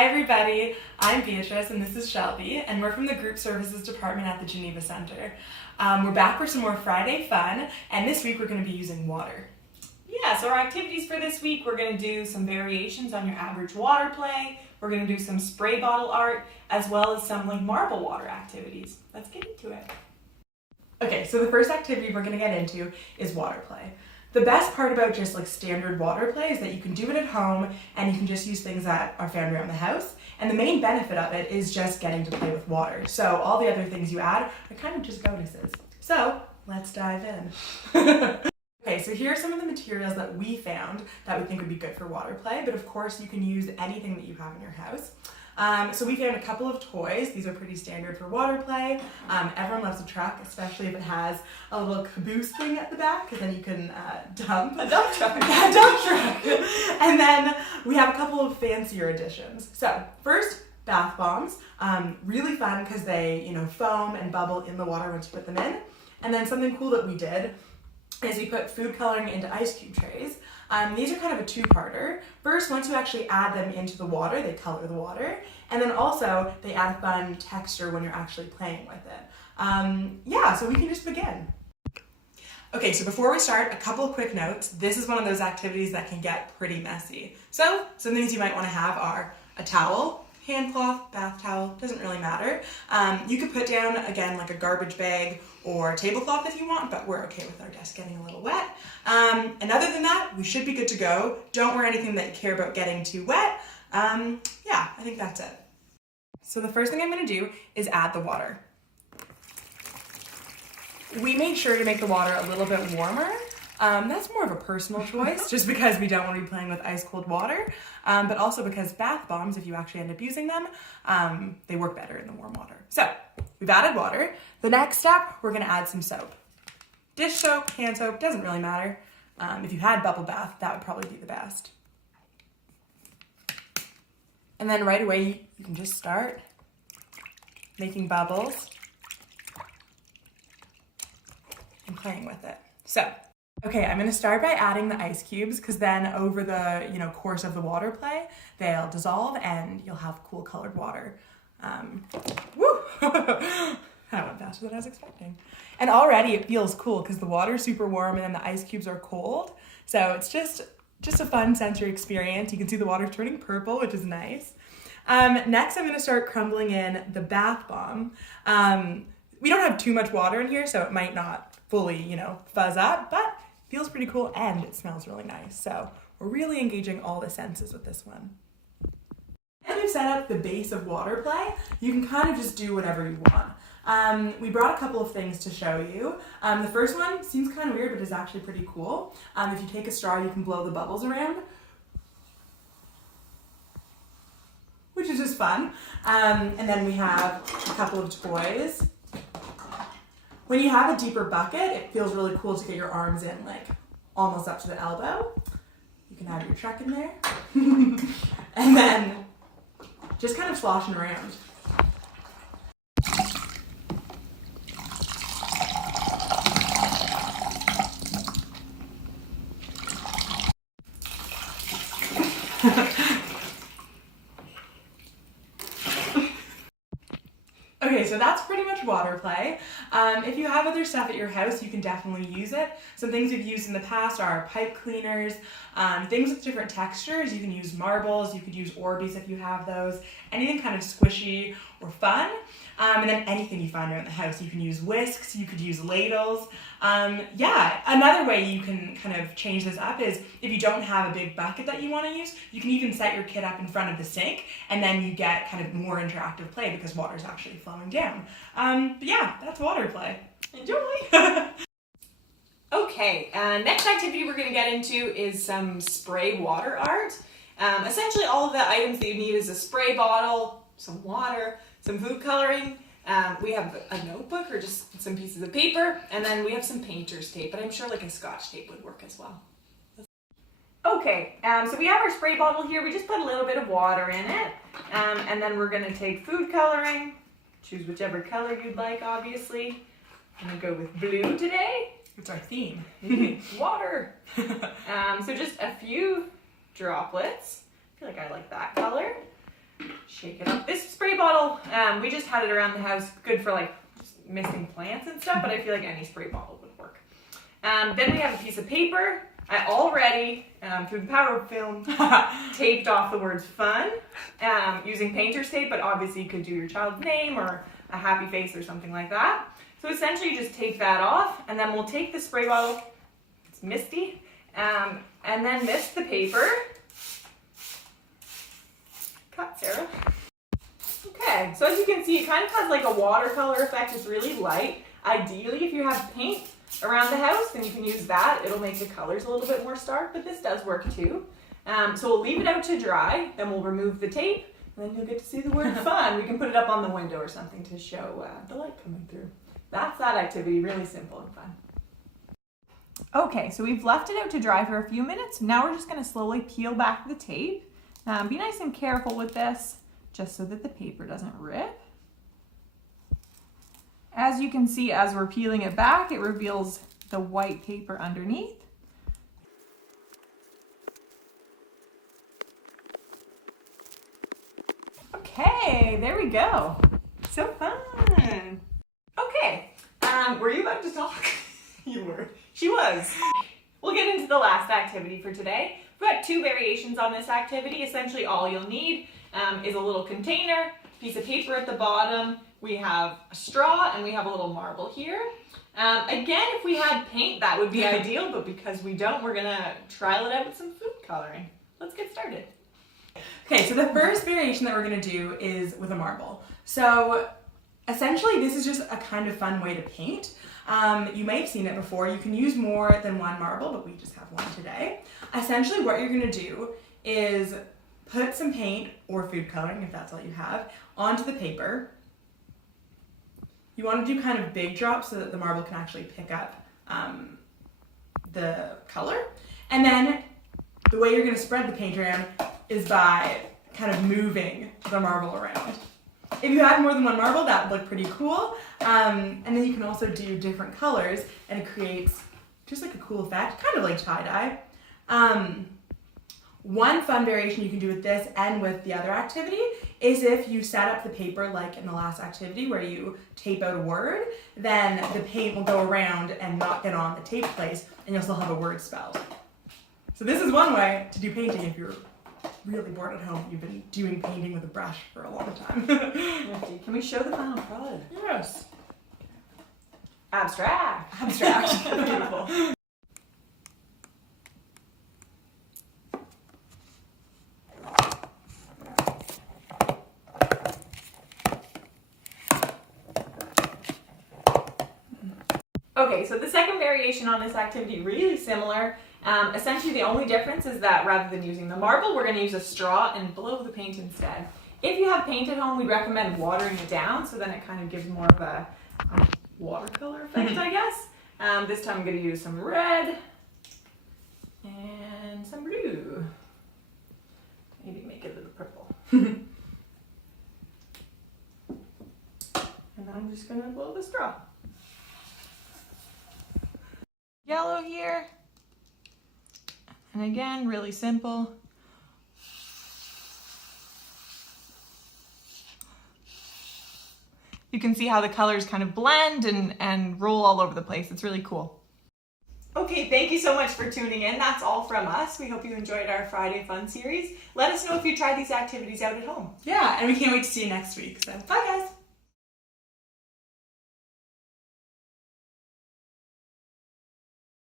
Hi everybody, I'm Beatrice and this is Shelby, and we're from the Group Services Department at the Geneva Center. We're back for some more Friday fun, and this week we're going to be using water. Yeah, so our activities for this week, we're going to do some variations on your average water play, we're going to do some spray bottle art, as well as some marble water activities. Let's get into it. Okay, so the first activity we're going to get into is water play. The best part about just standard water play is that you can do it at home and you can just use things that are found around the house. And the main benefit of it is just getting to play with water. So all the other things you add are kind of just bonuses. So let's dive in. Okay, so here are some of the materials that we found that we think would be good for water play, but of course you can use anything that you have in your house. So we found a couple of toys. These are pretty standard for water play. Everyone loves a truck, especially if it has a little caboose thing at the back, because then you can dump. A dump truck. Yeah, a dump truck. And then we have a couple of fancier additions. So first, bath bombs. Really fun because they foam and bubble in the water once you put them in. And then something cool that we did is we put food coloring into ice cube trays. These are kind of a two-parter. First, once you actually add them into the water, they color the water. And then also, they add a fun texture when you're actually playing with it. Yeah, so we can just begin. Okay, so before we start, a couple of quick notes. This is one of those activities that can get pretty messy. So, some things you might want to have are a towel, hand cloth, bath towel, doesn't really matter. You could put down, again, a garbage bag or tablecloth if you want, but we're okay with our desk getting a little wet. And other than that, we should be good to go. Don't wear anything that you care about getting too wet. Yeah, I think that's it. So the first thing I'm gonna do is add the water. We made sure to make the water a little bit warmer. That's more of a personal choice, just because we don't want to be playing with ice cold water, but also because bath bombs, if you actually end up using them, they work better in the warm water. So we've added water. The next step, we're gonna add some soap. Dish soap, hand soap, doesn't really matter. If you had bubble bath, that would probably be the best. And then right away, you can just start making bubbles and playing with it. So, okay, I'm gonna start by adding the ice cubes, because then over the course of the water play, they'll dissolve and you'll have cool colored water. Woo! That went faster than I was expecting. And already it feels cool because the water's super warm and then the ice cubes are cold. So it's just a fun sensory experience. You can see the water turning purple, which is nice. Next, I'm gonna start crumbling in the bath bomb. We don't have too much water in here, so it might not fully, fuzz up, but it feels pretty cool and it smells really nice. So we're really engaging all the senses with this one. And we've set up the base of water play. You can kind of just do whatever you want. We brought a couple of things to show you. The first one seems kind of weird, but is actually pretty cool. If you take a straw, you can blow the bubbles around, which is just fun. And then we have a couple of toys. When you have a deeper bucket, it feels really cool to get your arms in, almost up to the elbow. You can have your truck in there. And then just kind of sloshing around. Okay, so that's pretty much water play. If you have other stuff at your house, you can definitely use it. Some things we've used in the past are pipe cleaners, things with different textures. You can use marbles, you could use Orbeez if you have those, anything kind of squishy or fun. And then anything you find around the house. You can use whisks, you could use ladles. Yeah, another way you can kind of change this up is if you don't have a big bucket that you want to use, you can even set your kit up in front of the sink, and then you get kind of more interactive play because water's actually flowing down. But yeah, that's water play. Enjoy! Okay, next activity we're going to get into is some spray water art. Essentially all of the items that you need is a spray bottle, some water, some food coloring. We have a notebook or just some pieces of paper, and then we have some painter's tape, but I'm sure a Scotch tape would work as well. Okay, so we have our spray bottle here. We just put a little bit of water in it, and then we're going to take food coloring. Choose whichever color you'd like, obviously. I'm going to go with blue today. It's our theme. Water. So just a few droplets. I feel like I like that color. shake it up. This spray bottle, we just had it around the house, good for like misting plants and stuff, but I feel like any spray bottle would work. Then we have a piece of paper. I already, through the power of film, taped off the words fun using painter's tape, but obviously you could do your child's name or a happy face or something like that. So essentially you just take that off, and then we'll take the spray bottle, it's misty, and then mist the paper. Cut, Sarah. Okay, so as you can see, it kind of has like a watercolor effect. It's really light. Ideally, if you have paint around the house, then you can use that. It'll make the colors a little bit more stark, but this does work too. So we'll leave it out to dry, then we'll remove the tape, and then you'll get to see the word fun. We can put it up on the window or something to show the light coming through. That's that activity, really simple and fun. Okay, so we've left it out to dry for a few minutes. Now we're just gonna slowly peel back the tape. Be nice and careful with this, just so that the paper doesn't rip. As you can see, as we're peeling it back, it reveals the white paper underneath. Okay, there we go. So fun. Okay, were you about to talk? You were. She was. We'll get into the last activity for today. We've got 2 variations on this activity. Essentially all you'll need is a little container, piece of paper at the bottom. We have a straw and we have a little marble here. Again, if we had paint, that would be ideal, but because we don't, we're gonna trial it out with some food coloring. Let's get started. Okay, so the first variation that we're gonna do is with a marble. So essentially this is just a kind of fun way to paint. You may have seen it before. You can use more than one marble, but we just have one today. Essentially what you're gonna do is put some paint or food coloring, if that's all you have, onto the paper. You want to do kind of big drops so that the marble can actually pick up the color. And then the way you're going to spread the paint around is by kind of moving the marble around. If you had more than one marble, that would look pretty cool. And then you can also do different colors, and it creates just like a cool effect, kind of like tie-dye. One fun variation you can do with this and with the other activity is if you set up the paper like in the last activity where you tape out a word, then the paint will go around and not get on the tape place, and you'll still have a word spelled. So this is one way to do painting if you're really bored at home. You've been doing painting with a brush for a long time. Can we show the final product? Yes. Abstract. Abstract. Beautiful. Okay, so the second variation on this activity, really similar. Essentially the only difference is that rather than using the marble, we're going to use a straw and blow the paint instead. If you have paint at home, we'd recommend watering it down, so then it kind of gives more of a watercolor effect, I guess. This time I'm going to use some red and some blue. Maybe make it a little purple. And then I'm just going to blow the straw. Yellow here. And again, really simple. You can see how the colors kind of blend and roll all over the place. It's really cool. Okay, thank you so much for tuning in. That's all from us. We hope you enjoyed our Friday Fun series. Let us know if you tried these activities out at home. Yeah, and we can't wait to see you next week. So bye guys.